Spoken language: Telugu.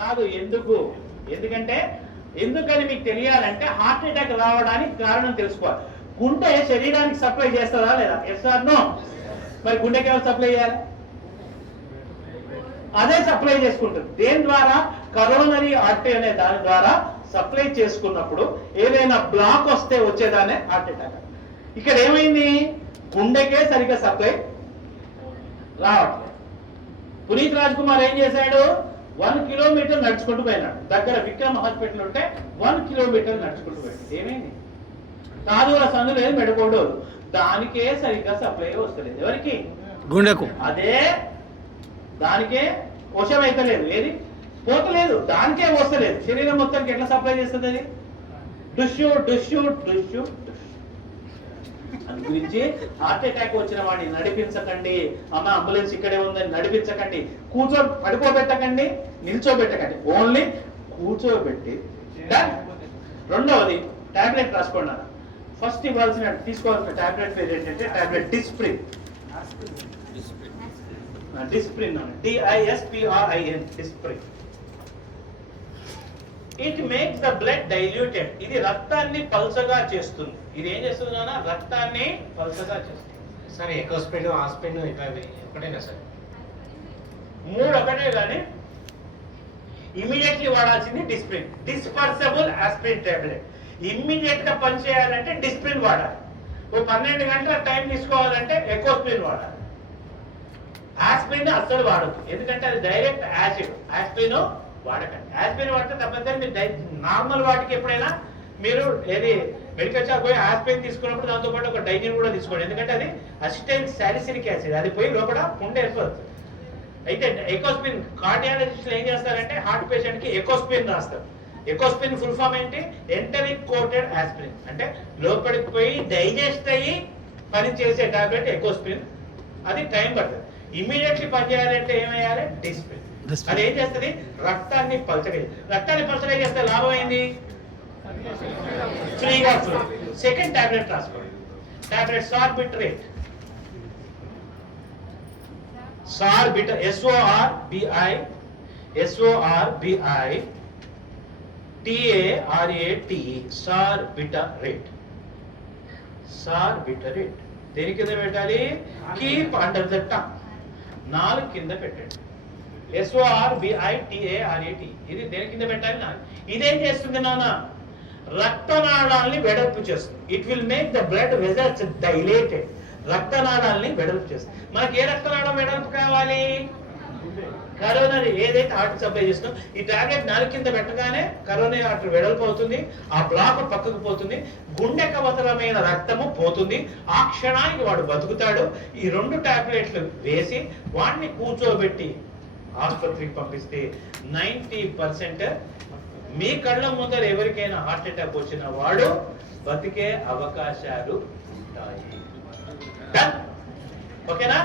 కాదు. ఎందుకంటే ఎందుకని మీకు తెలియాలంటే హార్ట్ అటాక్ రావడానికి కారణం తెలుసుకోవాలి. గుండె శరీరానికి సప్లై చేస్తుందా లేదా? Yes or no? మరి గుండెకి ఎవరు సప్లై చేయాలి? అదే సప్లై చేసుకుంటుంది. దేని ద్వారా? కరోనరీ ఆర్టరీ అనే దాని ద్వారా సప్లై చేసుకున్నప్పుడు ఏదైనా బ్లాక్ వస్తే వచ్చేదానే హార్ట్ అటాక్. ఇక్కడ ఏమైంది? గుండెకే సరిగ్గా సప్లై రావట్లేదు. పునీత్ రాజ్ కుమార్ ఏం చేశాడు? 1 కిలోమీటర్ నడుచుకుంటూ పోయినాడు. దగ్గర విక్రమ్ హాస్పిటల్ ఉంటే 1 కిలోమీటర్ నడుచుకుంటూ పోయాడు. ఏమైంది? కాదుల సందు లేదు, మెడకోడు, దానికే సరిగ్గా సప్లై వస్తలేదు. ఎవరికి? గుండెకు. అదే దానికే వశం అయితే లేదు, ఏది పోతలేదు, దానికే వస్తలేదు. శరీరం మొత్తానికి ఎట్లా సప్లై చేస్తుంది అది? డుష్యూ డుష్యూ డుష్యూ. అందు గురించి హార్ట్ అటాక్ వచ్చిన వాడిని నడిపించకండి. అమ్మ అంబులెన్స్ ఇక్కడే ఉందని నడిపించకండి. పడుకోబెట్టకండి, నిల్చోబెట్టకండి, ఓన్లీ కూర్చోబెట్టి. రెండవది టాబ్లెట్ రాసుకోండి. ఫస్ట్ తీసుకోవాల్సిన టాబ్లెట్ పేరు ఏంటంటే tablet Disprin. Disprin, DISPRIN, Disprin. It makes the blood diluted. ఇది రక్తాన్ని పల్చగా చేస్తుంది. ఇది ఏం చేస్తుంది నాన్న? రక్తాన్ని పల్చగా చేస్తుంది. సార్ ఎకోస్పిన్, ఆస్పిన్ ఒకటేనా సార్? 3 ఒకటే, కానీ ఇమీడియట్లీ వాడాల్సింది Disprin. Dispersible aspirin tablet. Immediate గా పనిచేయాలంటే డిస్ప్రిన్ వాడాలి. 12 గంటల టైం తీసుకోవాలంటే ఎకోస్పిన్ వాడాలి. ఆస్పిరిన్ అస్సలు వాడద్దు, ఎందుకంటే అది డైరెక్ట్ యాసిడ్. ఆస్పిరిన్ వాడకండి. ఆస్పిరిన్ వాడితే తప్పనిసరి మీరు నార్మల్ వాటికి ఎప్పుడైనా మీరు ఏది మెడికల్ షాప్ పోయి ఆస్పిరిన్ తీసుకున్నప్పుడు దాంతో పాటు ఒక డైజిన్ కూడా తీసుకోండి. ఎందుకంటే అది అసిటైల్ సాలిసిలిక్ యాసిడ్, అది పోయి లోపల పుండె ఏర్పడుతుంది. అయితే ఎకోస్పిన్ కార్డియాలజిస్టులు ఏం చేస్తారంటే హార్ట్ పేషెంట్ కి ఎకోస్పిన్ రాస్తారు. ఎకోస్పిన్ ఫుల్ ఫామ్ ఏంటి? Enteric coated aspirin. అంటే లోపలికి పోయి డైజెస్ట్ అయ్యి పని చేసే టాబ్లెట్ ఎకోస్పిన్. అది టైం పడుతుంది. ఇమీడియట్లీ పనిచేయాలంటే ఏమయ్యాలి? డిస్ప్రిన్. అది ఏం చేస్తుంది? రక్తాన్ని పలచగా. రక్తాన్ని పలచగా చేస్తే లాభం ఏంది? ఫ్రీగా ఫ్లో. సెకండ్ టాబ్లెట్ రాసుకోండి. టాబ్లెట్ సార్బిట్రేట్. సార్బిట్రేట్, SORBITARATE, సార్బిట్రేట్. సార్బిట్రేట్ దేని కింద పెట్టాలి? Keep under the tongue. 4 కింద పెట్టండి. SORBITARATE. ఇది దేని కింద పెట్టాలి? 4. ఇదేం చేస్తుంది నాన్న? రక్తనాళాల్ని వెడల్పు చేస్తుంది. It will make the blood vessels dilated. రక్తనాళాల్ని వెడల్పు చేస్తుంది. మనకి ఏ రక్తనాళం వెడల్పు కావాలి? కరోనరీ, ఏదైతే హార్ట్ సప్లై చేస్తుందో ఈ టాబ్లెట్ 4 కింద పెట్టగానే కరోనరీ ఆర్టరీ వెడల్పు అవుతుంది. ఆ బ్లాక్ పక్కకు పోతుంది. గుండెకు అవసరమైన రక్తము పోతుంది. ఆ క్షణానికి వాడు బతుకుతాడు. ఈ 2 టాబ్లెట్లు వేసి వాడిని కూర్చోబెట్టి ఆసుపత్రికి పంపిస్తే 90% మీ కళ్ళ ముందర ఎవరికైనా హార్ట్ అటాక్ వచ్చిన వాడు బతికే అవకాశాలు ఉంటాయి. ఓకేనా?